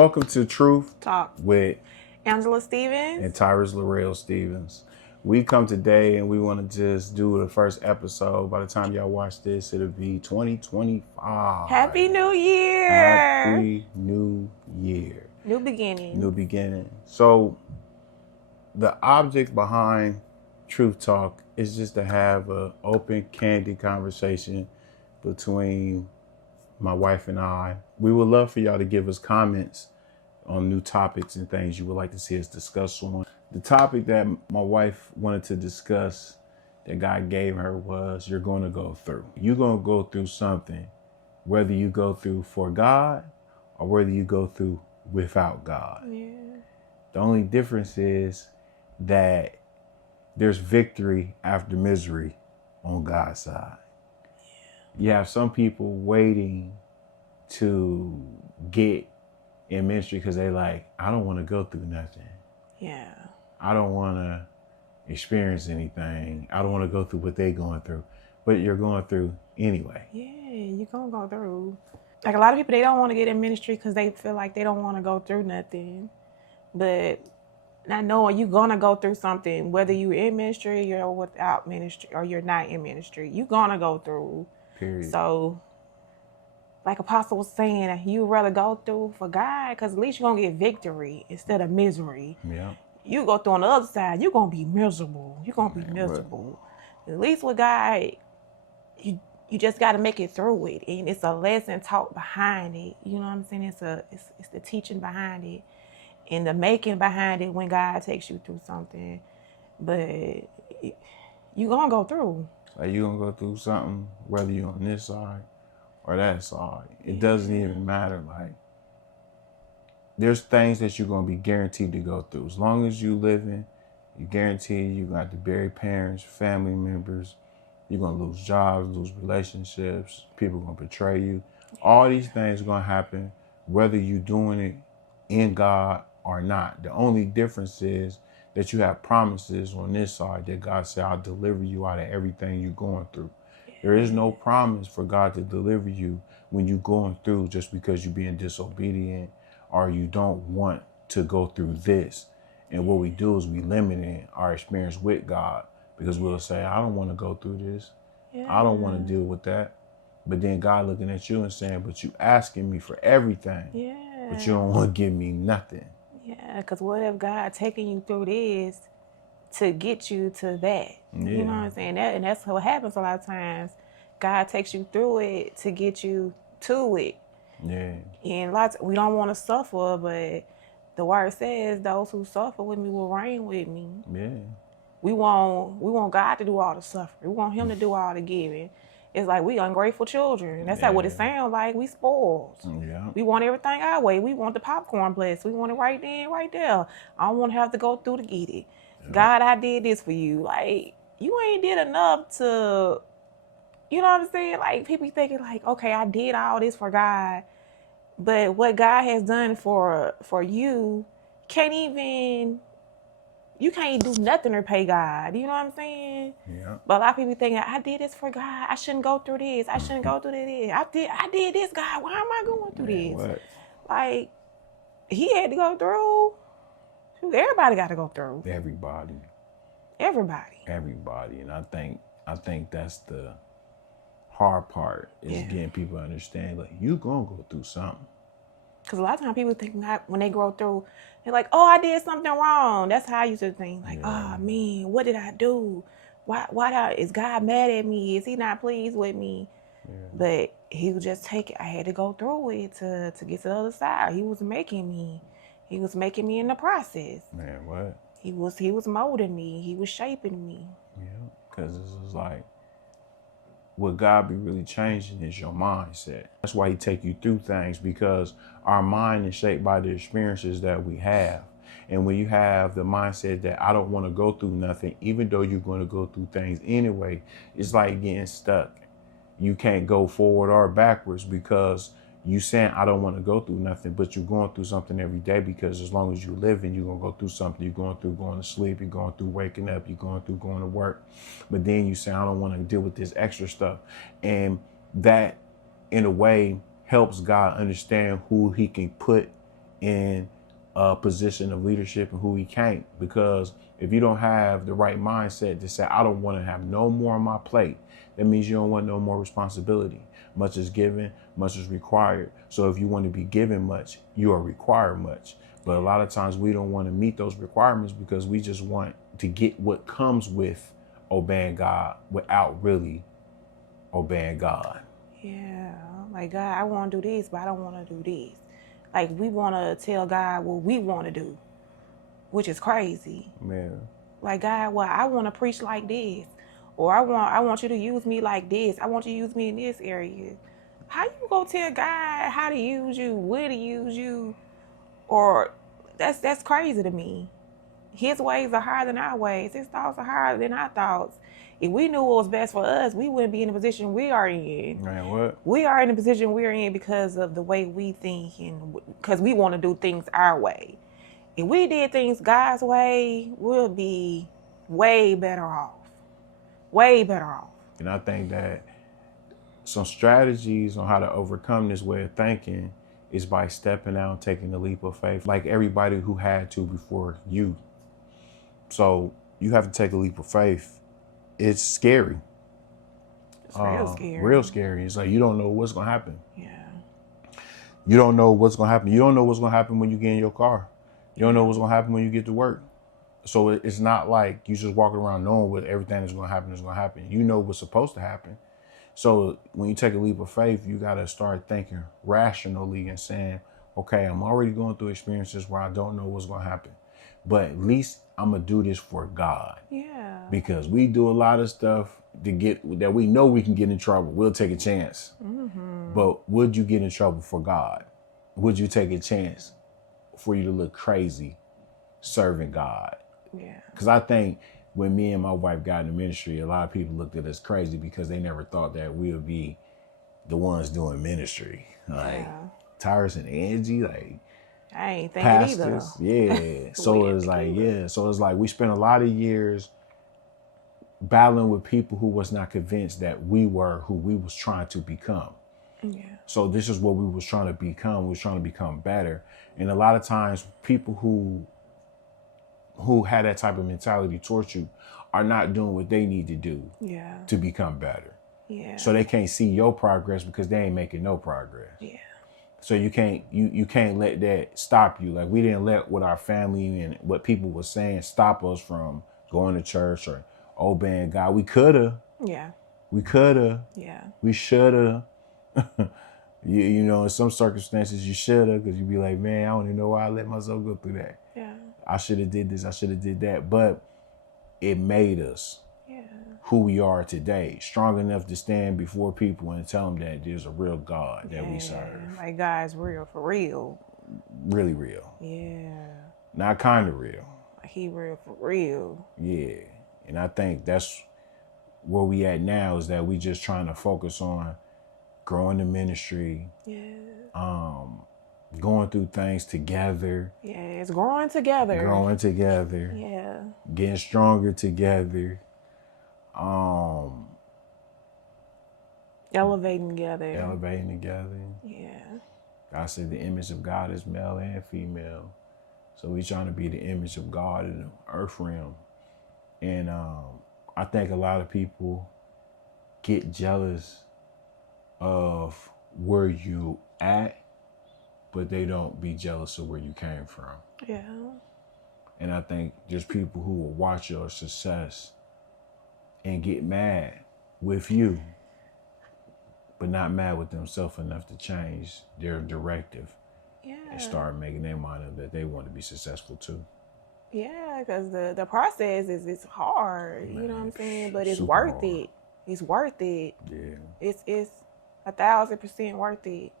Welcome to Truth Talk with Angela Stevens and Tyrus Laurel Stevens. We come today and we want to just do the first episode. By the time y'all watch this, it'll be 2025. Happy New Year! Happy New Year. New beginning. New beginning. So the object behind Truth Talk is just to have an open, candid conversation between my wife and I. We would love for y'all to give us comments on new topics and things you would like to see us discuss on. The topic that my wife wanted to discuss that God gave her was you're going to go through. You're going to go through something, whether you go through for God or whether you go through without God. Yeah. The only difference is that there's victory after misery on God's side. You have some people waiting to get in ministry because they like, I don't want to go through nothing. Yeah. I don't want to experience anything. I don't want to go through what they're going through. But you're going through anyway. Yeah, you're going to go through. Like a lot of people, they don't want to get in ministry because they feel like they don't want to go through nothing. But not knowing you're going to go through something, whether you're in ministry, you're without ministry, or you're not in ministry, you're going to go through. Period. So, like Apostle was saying, you'd rather go through for God because at least you're going to get victory instead of misery. Yeah. You go through on the other side, you're going to be miserable. You're going to be miserable. At least with God, you just got to make it through it. And it's a lesson taught behind it. You know what I'm saying? It's the teaching behind it and the making behind it when God takes you through something. But you're going to go through. Like you're going to go through something, whether you're on this side or that side. It doesn't even matter. Like, there's things that you're going to be guaranteed to go through. As long as you living, you guaranteed you're going to have to bury parents, family members. You're going to lose jobs, lose relationships. People are going to betray you. All these things are going to happen, whether you're doing it in God or not. The only difference is that you have promises on this side that God said, I'll deliver you out of everything you're going through. There is no promise for God to deliver you when you're going through just because you're being disobedient or you don't want to go through this. And what we do is we limit our experience with God because we'll say, I don't want to go through this. Yeah. I don't want to deal with that. But then God looking at you and saying, but you asking me for everything. Yeah. But you don't want to give me nothing. Yeah, because what if God taking you through this to get you to that? Yeah. You know what I'm saying? And that's what happens a lot of times. God takes you through it to get you to it. Yeah. And we don't want to suffer, but the word says those who suffer with me will reign with me. Yeah. We want God to do all the suffering. We want him to do all the giving. It's like we ungrateful children. That's not what it sounds like. We spoiled. Yeah. We want everything our way. We want the popcorn place. We want it right then, right there. I don't want to have to go through to get it. Yeah. God, I did this for you. Like, you ain't did enough to, you know what I'm saying? Like, people thinking like, okay, I did all this for God. But what God has done for you, you can't do nothing to pay God. You know what I'm saying? Yeah. But a lot of people think, I did this for God. I shouldn't go through this. I shouldn't go through this. I did this, God. Why am I going through this? What? Like, he had to go through. Everybody got to go through. Everybody. And I think that's the hard part is getting people to understand, like, you gonna go through something. Because a lot of times people think that when they go through, they're like, oh, I did something wrong. That's how I used to think. Like, oh, man, what did I do? Is God mad at me? Is he not pleased with me? Yeah. But he would just take it. I had to go through it to get to the other side. He was making me. He was making me in the process. Man, what? He was molding me. He was shaping me. Yeah, because this is like, what God be really changing is your mindset. That's why he take you through things, because our mind is shaped by the experiences that we have. And when you have the mindset that I don't want to go through nothing, even though you're going to go through things anyway, it's like getting stuck. You can't go forward or backwards because you saying I don't want to go through nothing, but you're going through something every day, because as long as you're living, you're going to go through something. You're going through going to sleep, you're going through waking up, you're going through going to work. But then you say, I don't want to deal with this extra stuff. And that, in a way, helps God understand who he can put in a position of leadership and who he can't. Because if you don't have the right mindset to say, I don't want to have no more on my plate, that means you don't want no more responsibility. Much is given, much is required. So if you want to be given much, you are required much. But a lot of times we don't want to meet those requirements because we just want to get what comes with obeying God without really obeying God. Yeah, like God, I want to do this, but I don't want to do this. Like we want to tell God what we want to do, which is crazy. Man. Like God, well, I want to preach like this, or I want you to use me like this. I want you to use me in this area. How you gonna tell God how to use you, where to use you, or that's crazy to me. His ways are higher than our ways. His thoughts are higher than our thoughts. If we knew what was best for us, we wouldn't be in the position we are in. Man, what? We are in the position we're in because of the way we think and because we want to do things our way. If we did things God's way, we'll be way better off. Way better off. And I think that some strategies on how to overcome this way of thinking is by stepping out and taking the leap of faith, like everybody who had to before you. So you have to take a leap of faith. It's scary. It's real scary. Real scary. It's like you don't know what's going to happen. Yeah. You don't know what's going to happen. You don't know what's going to happen when you get in your car. You don't know what's going to happen when you get to work. So it's not like you just walking around knowing what everything that's going to happen is going to happen. You know what's supposed to happen. So when you take a leap of faith, you got to start thinking rationally and saying, okay, I'm already going through experiences where I don't know what's going to happen. But at least I'm going to do this for God. Yeah. Because we do a lot of stuff to get that we know we can get in trouble. We'll take a chance. Mm-hmm. But would you get in trouble for God? Would you take a chance for you to look crazy serving God? Yeah. Because I think when me and my wife got in the ministry, a lot of people looked at us crazy because they never thought that we would be the ones doing ministry. Like Tyrus and Angie, like I ain't thinking pastors. either. Yeah. So it's like, So it's like we spent a lot of years battling with people who was not convinced that we were who we was trying to become. Yeah. So this is what we was trying to become. We was trying to become better. And a lot of times people who had that type of mentality towards you are not doing what they need to do to become better. Yeah. So they can't see your progress because they ain't making no progress. Yeah. So you can't let that stop you. Like we didn't let what our family and what people were saying stop us from going to church or obeying God. We coulda. Yeah. We coulda. Yeah. We shoulda. you know, in some circumstances you shoulda, because you be like, man, I don't even know why I let myself go through that. Yeah. I should have did this. I should have did that. But it made us Yeah. who we are today, strong enough to stand before people and tell them that there's a real God that we serve. Like God's real for real. Really real. Yeah. Not kind of real. Like he real for real. Yeah. And I think that's where we at now, is that we just trying to focus on growing the ministry. Yeah. Going through things together. Yeah, it's growing together. Growing together. Yeah. Getting stronger together. Elevating together. Elevating together. Yeah. God said the image of God is male and female. So we trying to be the image of God in the earth realm. And I think a lot of people get jealous of where you at, but they don't be jealous of where you came from. Yeah. And I think there's people who will watch your success and get mad with you, but not mad with themselves enough to change their directive and start making their mind up that they want to be successful too. Yeah, because the process is hard, man, you know what I'm saying? But it's worth hard. It. It's worth it. Yeah. It's 1,000% worth it.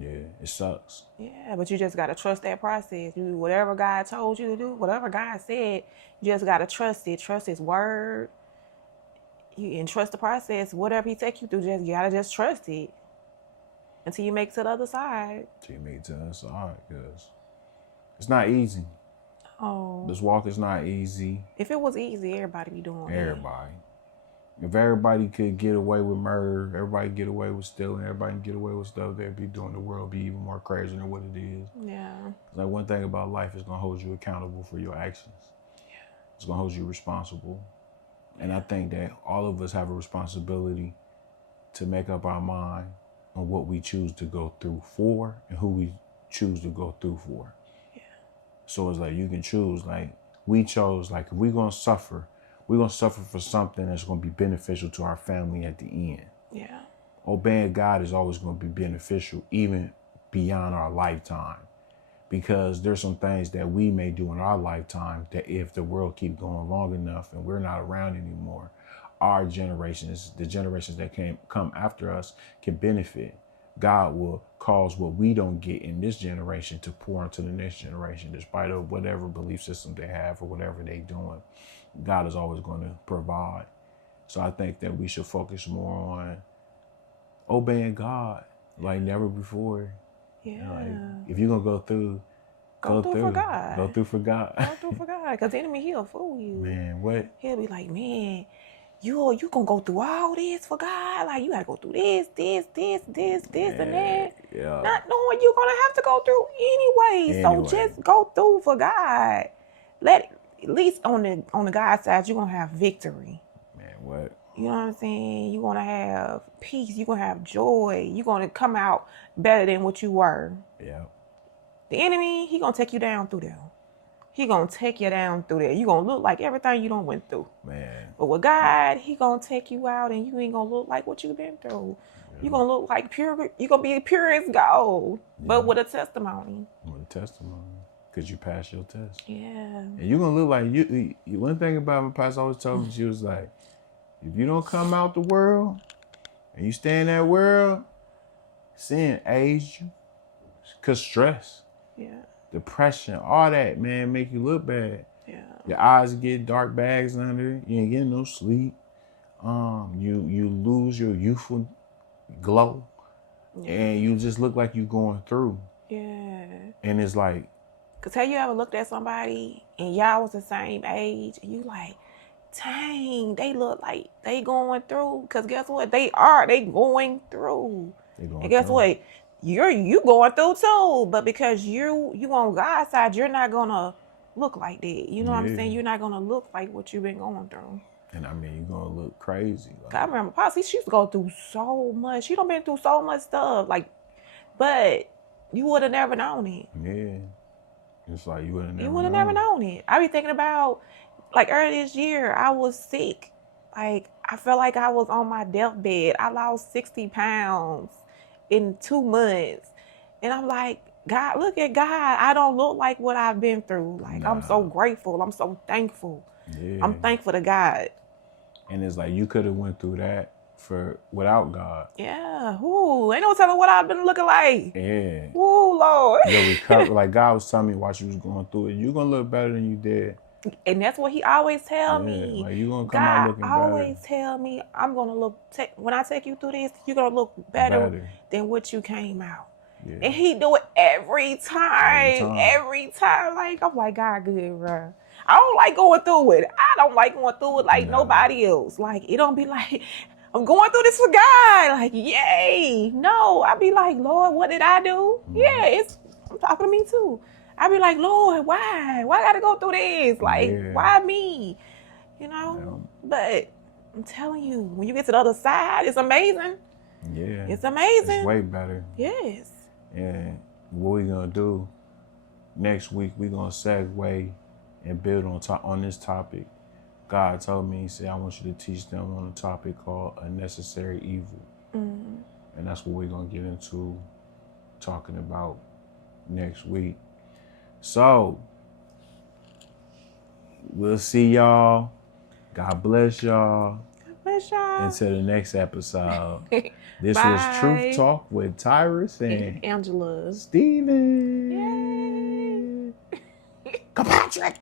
Yeah, it sucks. Yeah, but you just got to trust that process. You whatever God told you to do, whatever God said, you just got to trust it. Trust his word. And trust the process. Whatever he take you through, you got to just trust it until you make it to the other side. Until you make it to the other side, because it's not easy. Oh. This walk is not easy. If it was easy, everybody be doing it. Everybody. If everybody could get away with murder, everybody get away with stealing, everybody can get away with stuff, they'd be doing the world be even more crazy than what it is. Yeah. Like one thing about life is gonna hold you accountable for your actions. It's gonna hold you responsible. And I think that all of us have a responsibility to make up our mind on what we choose to go through for and who we choose to go through for. Yeah. So it's like you can choose, like we chose, like if we're gonna suffer for something that's gonna be beneficial to our family at the end. Yeah. Obeying God is always gonna be beneficial even beyond our lifetime. Because there's some things that we may do in our lifetime that if the world keep going long enough and we're not around anymore, our generations, the generations that come after us can benefit. God will cause what we don't get in this generation to pour into the next generation, despite of whatever belief system they have or whatever they're doing. God is always going to provide. So I think that we should focus more on obeying God like never before. Yeah. Like, if you're going to go through, go through for God. Go through for God. Go through for God. Because the enemy, he'll fool you. Man, what? He'll be like, man, you gonna go through all this for God? Like, you gotta go through this, man, and that. Yeah. Not knowing you're gonna have to go through anyway. So just go through for God. At least on the God side, you're gonna have victory. Man, what? You know what I'm saying? You're gonna have peace. You're gonna have joy. You're gonna come out better than what you were. Yeah. The enemy, he gonna take you down through there. He gonna take you down through there. You gonna look like everything you done went through. Man. But with God, he gonna take you out and you ain't gonna look like what you've been through. Yeah. You gonna look like pure, you gonna be pure as gold, but with a testimony. With a testimony. Because you passed your test. Yeah. And you're gonna look like you. One thing about my pastor always told me, she was like, if you don't come out the world and you stay in that world, sin aids you. Cause stress. Yeah. Depression, all that, man, make you look bad. Yeah. Your eyes get dark bags under it. You ain't getting no sleep. You lose your youthful glow. Yeah. And you just look like you going through. Yeah. And it's like, cause have you ever looked at somebody and y'all was the same age and you like, dang, they look like they going through. Cause guess what? They going through. And guess what? You going through too, but because you on God's side, you're not gonna look like that. You know what I'm saying? You're not gonna look like what you've been going through. And I mean, you're gonna look crazy. Like, I remember Pops, she used to go through so much. She done been through so much stuff. Like, but you would have never known it. Yeah. It's like you would have never known it. I be thinking about, like, earlier this year, I was sick. Like, I felt like I was on my deathbed. I lost 60 pounds. In 2 months. And I'm like, God, look at God. I don't look like what I've been through. Like, I'm so grateful. I'm so thankful. Yeah. I'm thankful to God. And it's like, you could have went through that without God. Yeah. Ooh, ain't no telling what I've been looking like. Yeah. Ooh, Lord. You'll recover. Like God was telling me while you was going through it, you're going to look better than you did. And that's what he always tell me. Like you're going to come out looking better. God always tell me, I'm going to look, when I take you through this, you're going to look better than what you came out. Yeah. And he do it every time. Like, I'm like, God good, bro. I don't like going through it. I don't like going through it like nobody else. Like, it don't be like, I'm going through this for God. Like, yay. No, I be like, Lord, what did I do? Mm-hmm. Yeah, I'm talking to me too. I be like, Lord, why? Why I gotta go through this? Like, why me? You know? Yeah. But I'm telling you, when you get to the other side, it's amazing. Yeah. It's amazing. It's way better. Yes. Yeah. What we gonna do next week, we gonna segue and build on this topic. God told me, he said, I want you to teach them on a topic called unnecessary evil. Mm-hmm. And that's what we're gonna get into talking about next week. So, we'll see y'all. God bless y'all. God bless y'all. Until the next episode. This was Truth Talk with Tyrus and Angela. Steven. Yay. Come on, Patrick.